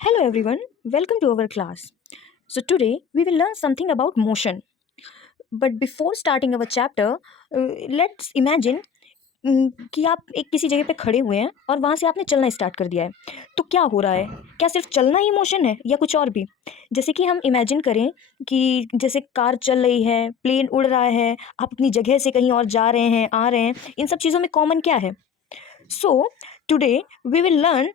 Hello everyone, welcome to our class. So today we will learn something about motion. But before starting our chapter, let's imagine कि आप एक किसी जगह पे खड़े हुए हैं और वहाँ से आपने चलना स्टार्ट कर दिया है। तो क्या हो रहा है? क्या सिर्फ चलना ही मोशन है या कुछ और भी? जैसे कि हम इमेजिन करें कि जैसे कार चल रही है, प्लेन उड़ रहा है, आप अपनी जगह से कहीं और जा रहे हैं, आ रहे हैं, इन सब चीज़ों में कॉमन क्या है? So today we will learn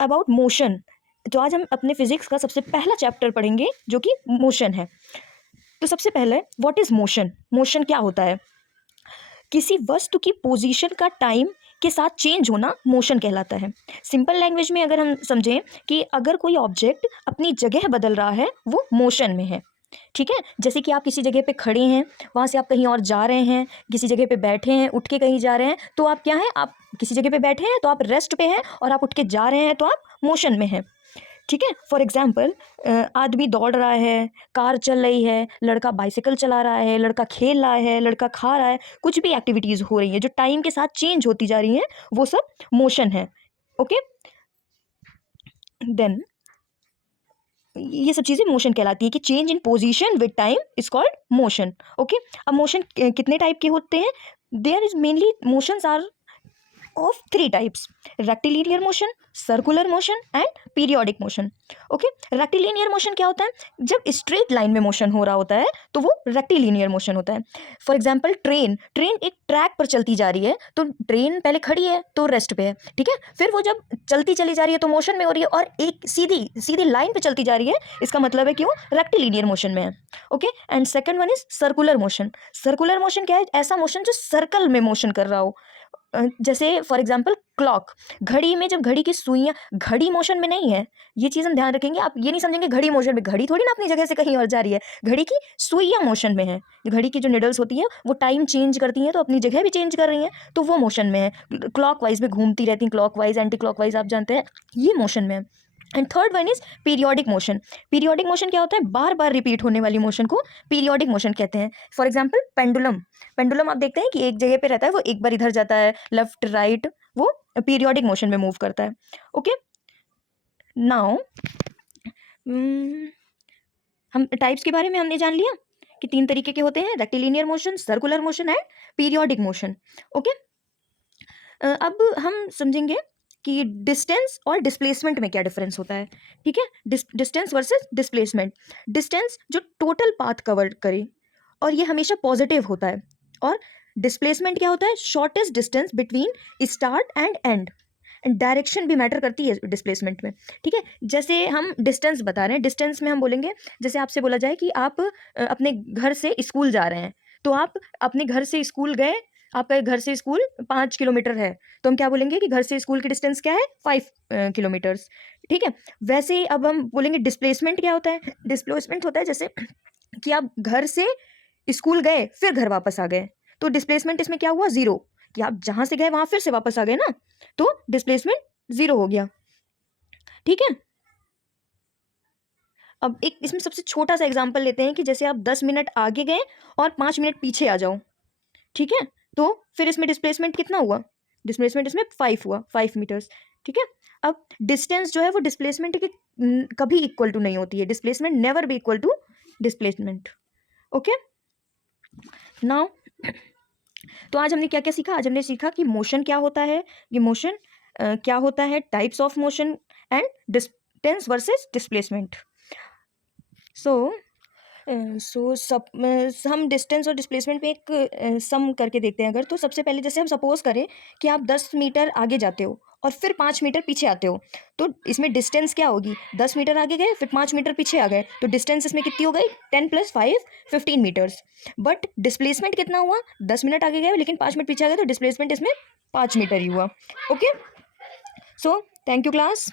about motion. तो आज हम अपने फिजिक्स का सबसे पहला चैप्टर पढ़ेंगे जो कि मोशन है। तो सबसे पहले व्हाट इज मोशन? मोशन क्या होता है? किसी वस्तु की पोजीशन का टाइम के साथ चेंज होना मोशन कहलाता है। सिंपल लैंग्वेज में अगर हम समझें कि अगर कोई ऑब्जेक्ट अपनी जगह बदल रहा है वो मोशन में है। ठीक है, जैसे कि आप किसी जगह पे खड़े हैं, वहाँ से आप कहीं और जा रहे हैं, किसी जगह पे बैठे हैं, उठ के कहीं जा रहे हैं, तो आप क्या हैं? आप किसी जगह पे बैठे हैं तो आप रेस्ट पे हैं, और आप उठ के जा रहे हैं तो आप मोशन में हैं। ठीक है, फॉर एग्जाम्पल आदमी दौड़ रहा है, कार चल रही है, लड़का बाइसिकल चला रहा है, लड़का खेल रहा है, लड़का खा रहा है, कुछ भी एक्टिविटीज़ हो रही हैं जो टाइम के साथ चेंज होती जा रही हैं, वो सब मोशन है। ओके, देन ये सब चीज़ें मोशन कहलाती हैं कि change in position with time is called motion. Okay, अब मोशन कितने टाइप के होते हैं? There is mainly motions are of three types: rectilinear motion, circular motion and periodic motion. Okay, rectilinear motion क्या होता है? जब स्ट्रेट लाइन में मोशन हो रहा होता है तो वो रेक्टिलिनियर मोशन होता है। फॉर एग्जांपल ट्रेन एक ट्रैक पर चलती जा रही है, तो ट्रेन पहले खड़ी है तो रेस्ट पे है, ठीक है, फिर वो जब चलती चली जा रही है तो मोशन में हो रही है, और एक सीधी सीधी लाइन पे चलती जा रही है, इसका मतलब है कि वो रेक्टिलिनियर मोशन में है। Okay, and second one is circular motion. Circular motion क्या है? ऐसा मोशन जो सर्कल में मोशन कर रहा हो। जैसे फॉर एग्जांपल क्लॉक, घड़ी में जब घड़ी की सुइयां, घड़ी मोशन में नहीं है, ये चीज़ हम ध्यान रखेंगे। आप ये नहीं समझेंगे घड़ी मोशन में, घड़ी थोड़ी ना अपनी जगह से कहीं और जा रही है, घड़ी की सुइयां मोशन में है। घड़ी की जो निडल्स होती हैं वो टाइम चेंज करती हैं, तो अपनी जगह भी चेंज कर रही हैं, तो वो मोशन में है। क्लॉक वाइज में घूमती रहती हैं, clock wise anti clock wise, आप जानते हैं, ये मोशन में है। And third one is periodic motion. Periodic motion क्या होता है? बार बार रिपीट होने वाली मोशन को पीरियोडिक मोशन कहते हैं। फॉर एग्जाम्पल पेंडुलम, पेंडुलम आप देखते हैं कि एक जगह पे रहता है, वो एक बार इधर जाता है, लेफ्ट राइट, वो पीरियोडिक मोशन में मूव करता है। ओके, नाउ हम टाइप्स के बारे में हमने जान लिया कि तीन तरीके के होते हैं: rectilinear motion, circular motion and periodic motion. Okay, अब हम समझेंगे कि डिस्टेंस और डिस्प्लेसमेंट में क्या डिफरेंस होता है। ठीक है, डिस्टेंस वर्सेस डिस्प्लेसमेंट। डिस्टेंस जो टोटल पाथ कवर करे, और ये हमेशा पॉजिटिव होता है, और डिस्प्लेसमेंट क्या होता है? Shortest distance between start and and. Direction भी मैटर करती है डिस्प्लेसमेंट में। ठीक है, जैसे हम डिस्टेंस बता रहे हैं, डिस्टेंस में हम बोलेंगे, जैसे आपसे बोला जाए कि आप अपने घर से स्कूल जा रहे हैं, तो आप अपने घर से स्कूल गए, आपका घर से स्कूल 5 किलोमीटर है, तो हम क्या बोलेंगे कि घर से स्कूल की डिस्टेंस क्या है? 5 किलोमीटर्स। ठीक है, वैसे ही अब हम बोलेंगे डिस्प्लेसमेंट क्या होता है? डिस्प्लेसमेंट होता है जैसे कि आप घर से स्कूल गए फिर घर वापस आ गए, तो डिस्प्लेसमेंट इसमें क्या हुआ? जीरो, कि आप जहां से गए वहां फिर से वापस आ गए ना, तो डिस्प्लेसमेंट जीरो हो गया। ठीक है, अब एक इसमें सबसे छोटा सा एग्जांपल लेते हैं कि जैसे आप 10 मिनट आगे गए और 5 मिनट पीछे आ जाओ। ठीक है, तो फिर इसमें डिस्प्लेसमेंट कितना हुआ? डिस्प्लेसमेंट इसमें 5 हुआ, 5 मीटर्स। ठीक है, अब डिस्टेंस जो है वो डिस्प्लेसमेंट के कभी इक्वल टू नहीं होती है। Displacement never be equal to displacement. Okay, now तो आज हमने क्या क्या सीखा? आज हमने सीखा कि मोशन क्या होता है, ये मोशन क्या होता है, types of motion, and distance versus displacement. So सब हम डिस्टेंस और डिस्प्लेसमेंट पे एक सम करके देखते हैं। अगर तो सबसे पहले जैसे हम सपोज करें कि आप 10 मीटर आगे जाते हो और फिर 5 मीटर पीछे आते हो, तो इसमें डिस्टेंस क्या होगी? 10 मीटर आगे गए फिर 5 मीटर पीछे आ गए, तो डिस्टेंस इसमें कितनी हो गई? 10 + 5 15 मीटर्स। बट डिस्प्लेसमेंट कितना हुआ? 10 मिनट आगे गए लेकिन 5 मिनट पीछे आ गए, तो डिस्प्लेसमेंट इसमें 5 मीटर ही हुआ। Okay, so thank you class.